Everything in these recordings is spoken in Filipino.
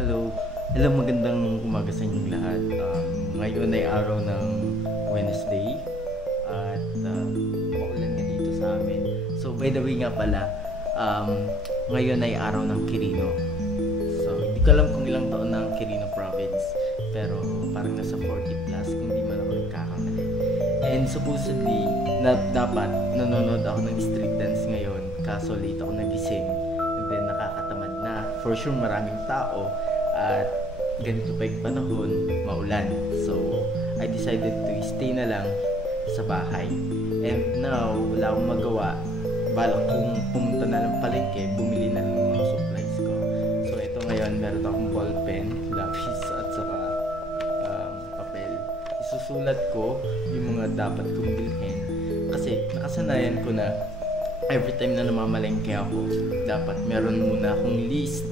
Hello. Hello, magandang umaga sa inyong lahat. Ngayon ay araw ng Wednesday at maulan nga dito sa amin. So by the way nga pala, ngayon ay araw ng Quirino. So hindi ko alam kung ilang taon na ang Quirino province, pero parang nasa 40 plus kung di man ako nagkakamali. And supposedly, dapat nanonood ako ng street dance ngayon, kaso late ako nagising. And then nakakatamad na. For sure maraming tao at ganito pa yung panahon, maulan. So I decided to stay na lang sa bahay. And now, wala akong magawa. Balak kong pumunta na lang palengke, bumili na lang ng mga supplies ko. So ito ngayon, meron akong ballpen, lapis at saka papel. Isusulat ko yung mga dapat kong bilhin. Kasi nakasanayan ko na every time na namamalengke ako, dapat meron muna akong list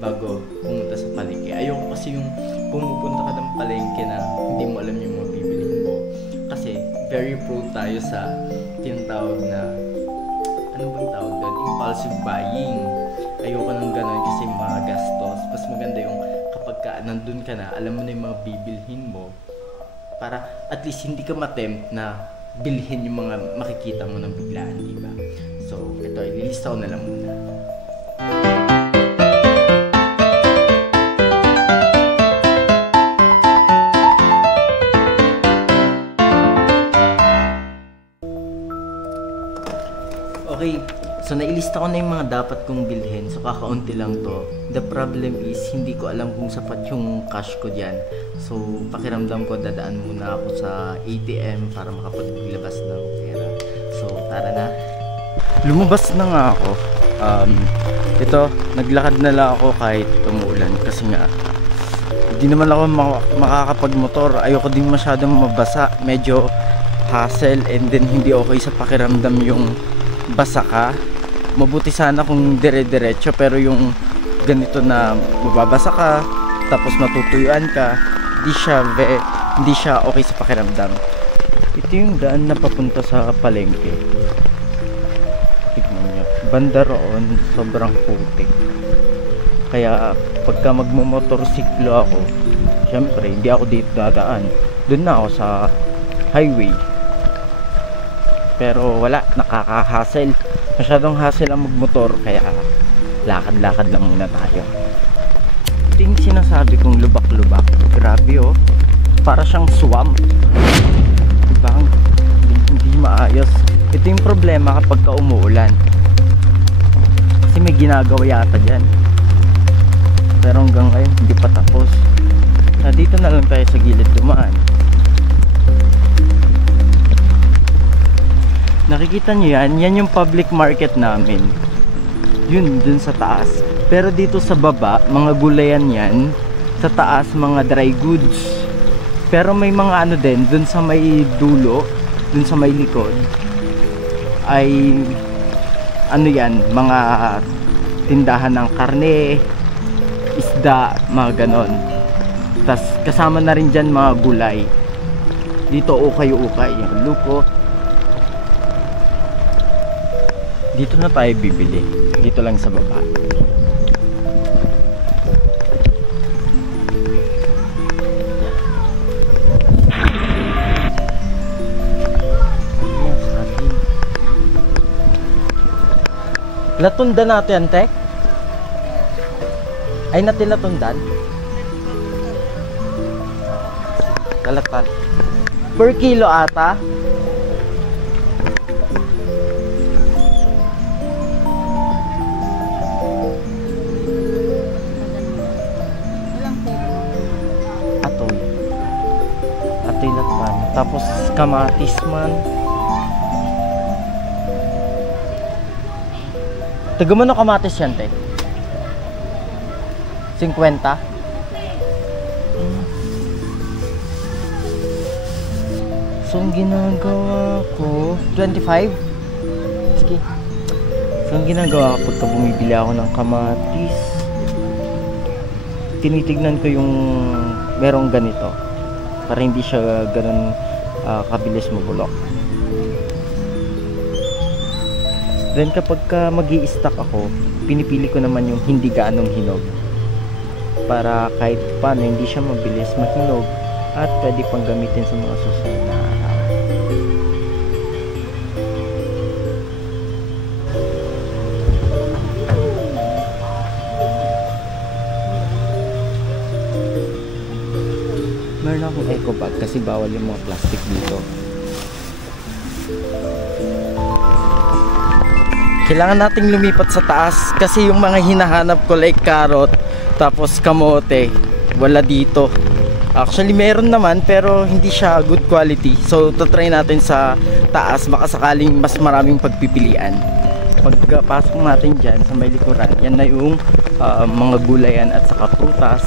bago pumunta sa palengke. Ayoko kasi yung pumupunta ka ng palengke na hindi mo alam yung mga bibilhin mo. Kasi very prone tayo sa tinatawag na, ano bang tawag doon? Impulsive buying. Ayoko nang ganun kasi mga gastos. Mas maganda yung kapag nandun ka na, alam mo na yung mga bibilhin mo, para at least hindi ka matempt na bilhin yung mga makikita mo ng biglaan, diba? So, ito, ililista ko na lang muna. Okay, so nailista ko na yung mga dapat kong bilhin. So kakaunti lang to. The problem is, hindi ko alam kung sapat yung cash ko dyan. So pakiramdam ko, dadaan muna ako sa ATM para makapaglabas ng pera. So tara na. Lumabas na nga ako. Ito, naglakad na lang ako kahit umuulan. Kasi nga, hindi naman ako makakapagmotor. Ayoko din masyadong mabasa. Medyo hassle and then hindi okay sa pakiramdam yung basa ka. Mabuti sana kung dire-diretso, pero yung ganito na mababasa ka tapos matutuyuan ka, hindi siya okay sa pakiramdam. Ito yung daan na papunta sa palengke. Tignan nyo, banda roon sobrang putik. Kaya pagka magmumotorsiklo ako, syempre hindi ako dito dadaan, doon na ako sa highway. Pero wala, nakaka-hassle. Masyadong hassle ang magmotor, kaya lakad-lakad lang muna tayo. Ito yung sinasabi kong lubak-lubak. Grabe oh, para siyang swamp. Diba? Hindi maayos. Ito yung problema kapag umuulan. Kasi may ginagawa yata dyan. Pero hanggang ngayon, hindi pa tapos. Dito na lang tayo sa gilid dumaan. Nakikita nyo yan yung public market namin. Yun, dun sa taas. Pero dito sa baba, mga gulayan yan. Sa taas, mga dry goods. Pero may mga ano din, dun sa may dulo, dun sa may likod, ay ano yan, mga tindahan ng karne, isda, mga ganon. Tas kasama na rin dyan mga gulay. Dito ukay-ukay, yung luko. Dito na tayo bibili. Dito lang sa baba. Latundan natin, te? Ay, natin latundan? Kalatan. Per kilo ata? Tapos kamatis man. Taga mo no kamatis yan, te? 50? So ang ginagawa ko 25? Sige. So ang ginagawa ko pagka bumibili ako ng kamatis, tinitignan ko yung merong ganito para hindi siya ganun kabilis mabulok. Then kapag mag-i-stock ako, pinipili ko naman yung hindi gaanong hinog. para kahit paano hindi siya mabilis mahinog at pwede pang gamitin sa mga susunod na araw. Meron akong eco bag kasi bawal yung mga plastic dito. Kailangan nating lumipat sa taas kasi yung mga hinahanap ko like carrot tapos kamote wala dito. Actually meron naman pero hindi siya good quality, so try natin sa taas, baka sakaling mas maraming pagpipilian. Pagpasok natin dyan sa may likuran, yan na yung mga gulayan at saka prutas,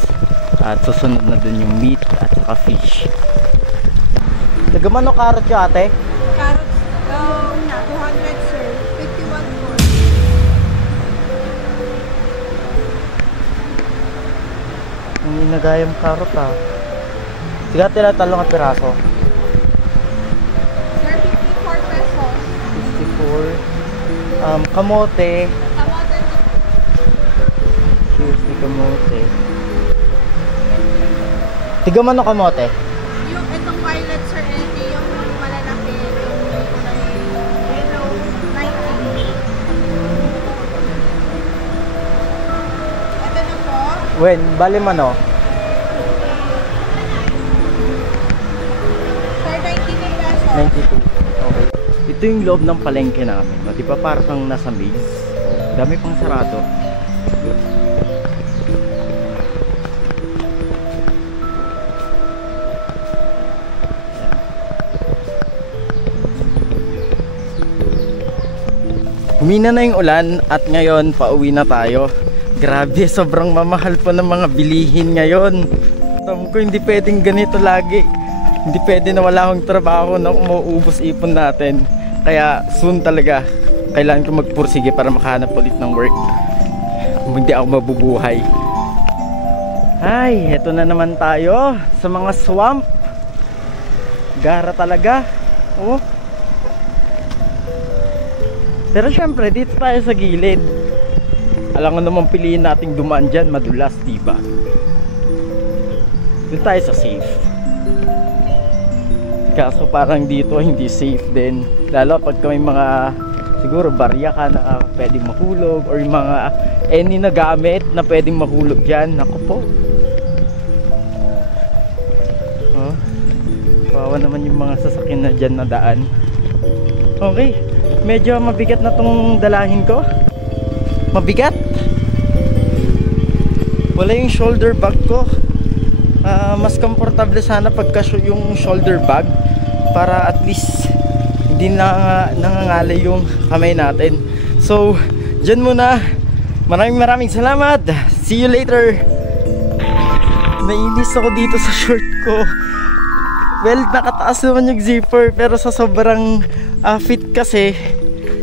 at susunod na dun yung meat at saka fish. Nagmano carrot yung ate? Carrots, 200 sir, 51 po. Ang inagayang carrot Sige ate, talong at piraso. Sir, 54 pesos. 54. Kamote. Kamote, Cheers, di kamote. Tiga man o kamote? yung itong violet sir, and yung malalaki, yung kulay yellow, 19. Ito na po. Wen, bali man o? Sir, 92 pesos. 92. Okay. Ito yung loob ng palengke namin. Di ba parang kang nasa maze? Dami pang sarado. Humina na yung ulan at ngayon pauwi na tayo. Grabe, sobrang mamahal po ng mga bilihin ngayon. Alam ko hindi pwedeng ganito lagi. Hindi pwede na wala akong trabaho na mauubos ipon natin. Kaya soon talaga kailangan ko magpursige para makahanap ulit ng work. Hindi ako mabubuhay. Ay, eto na naman tayo sa mga swamp. Gara talaga. Oh. Pero syempre dito tayo sa gilid. Alam mo naman piliin nating dumaan dyan, madulas, diba? Doon tayo sa safe. Kaso parang dito hindi safe din. Lalo pag may mga siguro barya ka na pwedeng mahulog, or yung mga any na gamit na pwedeng mahulog dyan. Naku po. Oh, kawawa naman yung mga sasakyan na dyan na daan. Okay, medyo mabigat na tong dalahin ko. Mabigat. Wala yung shoulder bag ko. Mas komportable sana pagka yung shoulder bag, para at least hindi nangangalay yung kamay natin. So, dyan muna. Maraming salamat. See you later. Nainis ako dito sa short ko. Well, nakataas naman yung zipper, pero sa sobrang fit kasi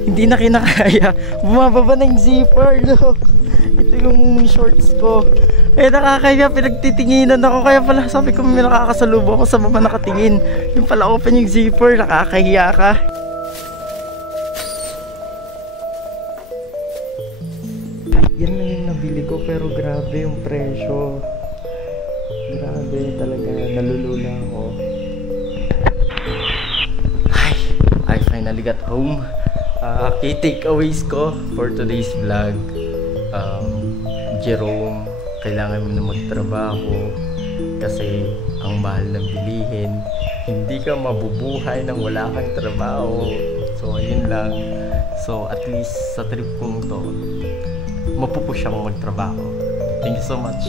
hindi na kinakaya. Bumababa na yung zipper, no? Ito yung shorts ko. Nakakaya, pinagtitinginan ako. Kaya pala sabi ko may nakakasalubo ako sa baba nakatingin. Yung pala open yung zipper, nakakahiya ka. Yan lang yung nabili ko, pero grabe yung presyo. Grabe talaga, nalulula ako. I finally got home. Key takeaways ko for today's vlog. Jerome, kailangan mo na magtrabaho kasi ang mahal ng bilihin. Hindi ka mabubuhay nang wala kang trabaho. So ayun lang. So at least sa trip kong to, mapupush akong magtrabaho. Thank you so much.